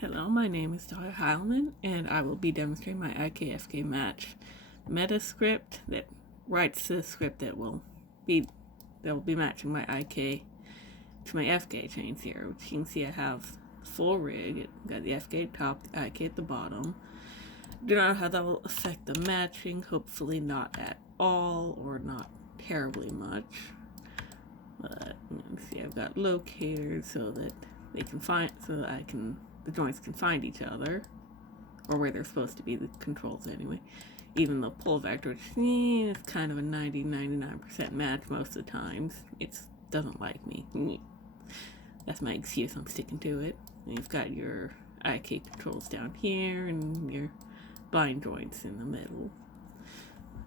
Hello, my name is Dr. Heilman, and I will be demonstrating my IKFK match Metascript that writes the script that will be matching my IK to my FK chains here. Which you can see I have full rig. It got the FK at the top, the IK at the bottom. Do not know how that will affect the matching. Hopefully not at all, or not terribly much. But you can see I've got locators so that they can find, so that the joints can find each other, or where they're supposed to be, the controls anyway. Even the pull vector, which is kind of a 99% match most of the times. It doesn't like me. That's my excuse, I'm sticking to it. And you've got your IK controls down here, and your bind joints in the middle.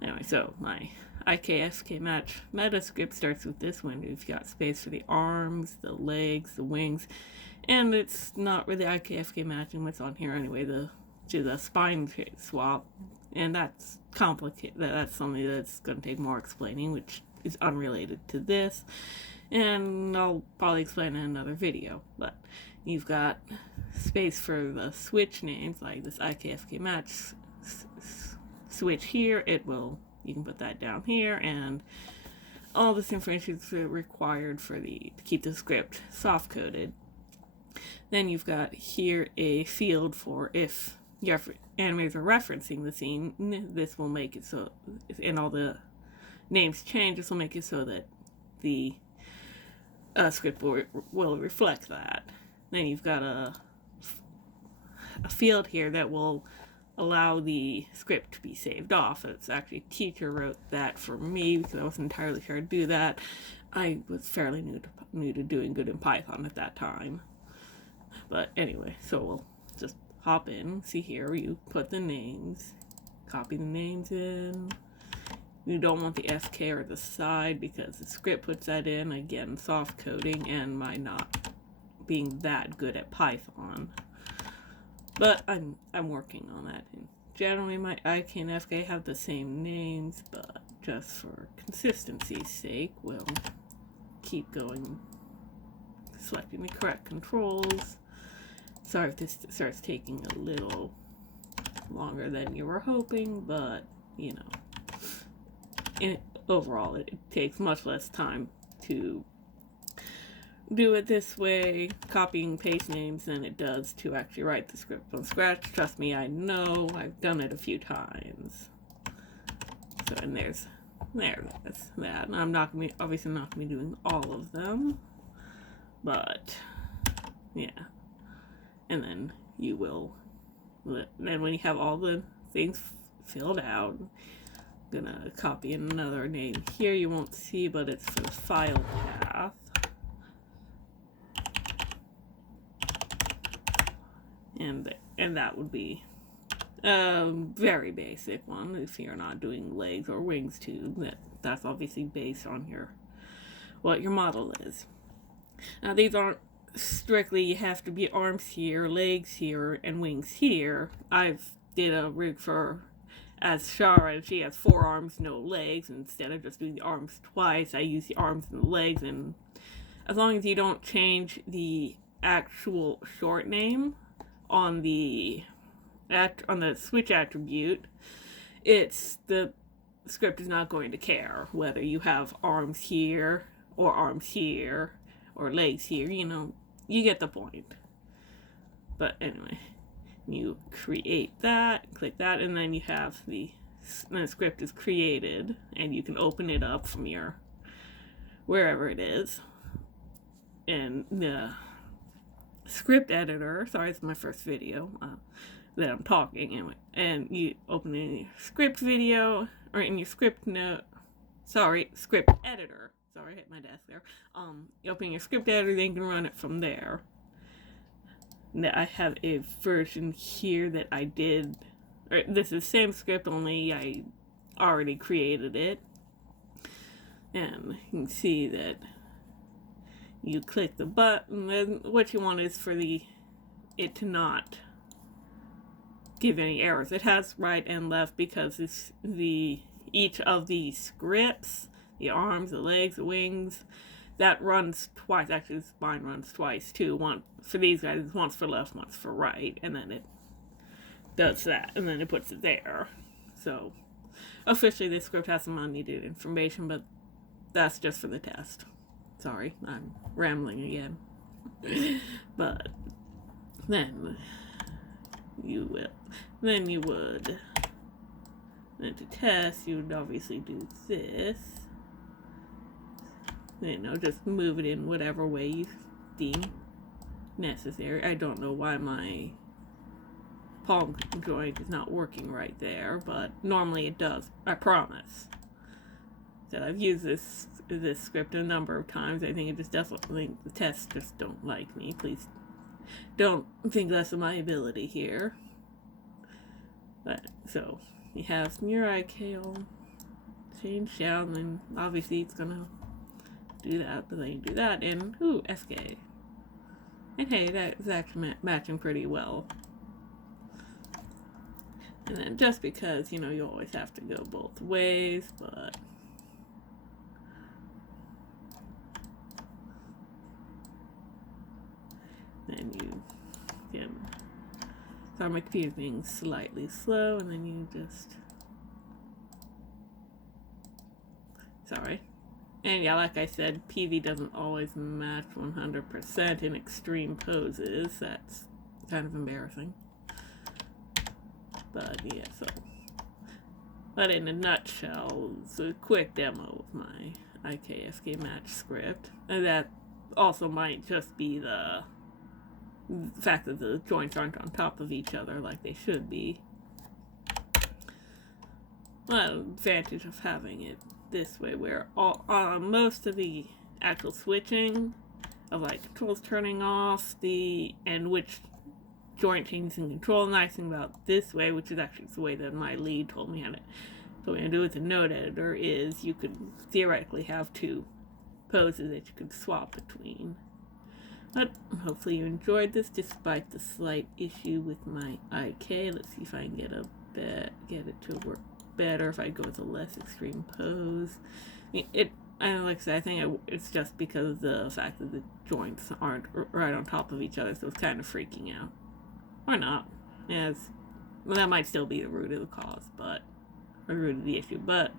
Anyway, so my IKFK match Metascript starts with this window. You've got space for the arms, the legs, the wings, and it's not really IKFK matching what's on here anyway, the spine swap, and that's complicated. That's something that's going to take more explaining, which is unrelated to this, and I'll probably explain in another video. But you've got space for the switch names, like this IKFK match switch here. You can put that down here, and all this information is required to keep the script soft coded. Then you've got here a field for if your animators are referencing the scene. This will make it so, and all the names change, this will make it so that the script will reflect that. Then you've got a field here that will allow the script to be saved off. It's actually a teacher wrote that for me because I wasn't entirely sure how to do that. I was fairly new to doing good in Python at that time. But anyway, so we'll just hop in. See here, you put the names, copy the names in. You don't want the FK or the side because the script puts that in. Again, soft coding and my not being that good at Python. But I'm working on that. And generally, my IK and FK have the same names, but just for consistency's sake, we'll keep going, selecting the correct controls. Sorry if this starts taking a little longer than you were hoping, but you know, overall, it takes much less time to do it this way, copying paste names, than it does to actually write the script from scratch. Trust me, I know. I've done it a few times. So, and that's that. And I'm obviously not gonna be doing all of them, but yeah. And then then when you have all the things filled out, I'm gonna copy another name here. You won't see, but it's for the file path. And that would be a very basic one if you're not doing legs or wings too. That's obviously based on what your model is. Now these aren't strictly you have to be arms here, legs here, and wings here. I've did a rig for as Shara, and she has 4 arms, no legs. Instead of just doing the arms twice, I use the arms and the legs, and as long as you don't change the actual short name on the switch attribute, the script is not going to care whether you have arms here or legs here. You get the point. But anyway, you create that, click that, and then you have the script is created, and you can open it up from your wherever it is. And the script editor, sorry, it's my first video that I'm talking anyway, and you open in your script video, or in your script editor. Sorry, I hit my desk there. You open your script editor, then you can run it from there. Now, I have a version here that I did, this is the same script, only I already created it. And you can see that you click the button, and what you want is for it to not give any errors. It has right and left because each of the scripts, the arms, the legs, the wings, that runs twice. Actually, mine runs twice too. One for these guys, once for left, once for right, and then it does that, and then it puts it there. So officially, this script has some unneeded information, but that's just for the test. Sorry, I'm rambling again. But then you would. Then to test, you would obviously do this. Just move it in whatever way you deem necessary. I don't know why my palm joint is not working right there, but normally it does. I promise. So I've used this script a number of times. I think it just definitely, the tests just don't like me. Please don't think less of my ability here. But so you have your IK all changed down, and obviously it's gonna do that, but then you do that, and FK. And hey, that is actually matching pretty well. And then just because, you always have to go both ways, but then you can, sorry, my computer's being slightly slow, and then you just, sorry. And yeah, like I said, PV doesn't always match 100% in extreme poses. That's kind of embarrassing. But yeah, but in a nutshell, it's a quick demo of my IKFK match script. And that also might just be the fact that the joints aren't on top of each other like they should be. Well, advantage of having it this way, where most of the actual switching of controls turning off and which joint changes in control. Nice thing about this way, which is actually the way that my lead told me how to do with the node editor, is you could theoretically have two poses that you could swap between. But hopefully you enjoyed this, despite the slight issue with my IK. Let's see if I can get it to work better if I go with a less extreme pose. Like I said, I think it's just because of the fact that the joints aren't right on top of each other, so it's kind of freaking out. Or not. Well, that might still be the root of the cause, or root of the issue, but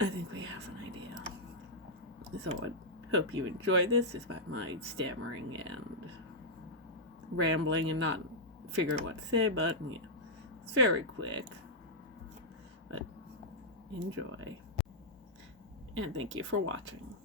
I think we have an idea. So I hope you enjoyed this, despite my stammering and rambling and not figuring what to say, but yeah, it's very quick. But enjoy. And thank you for watching.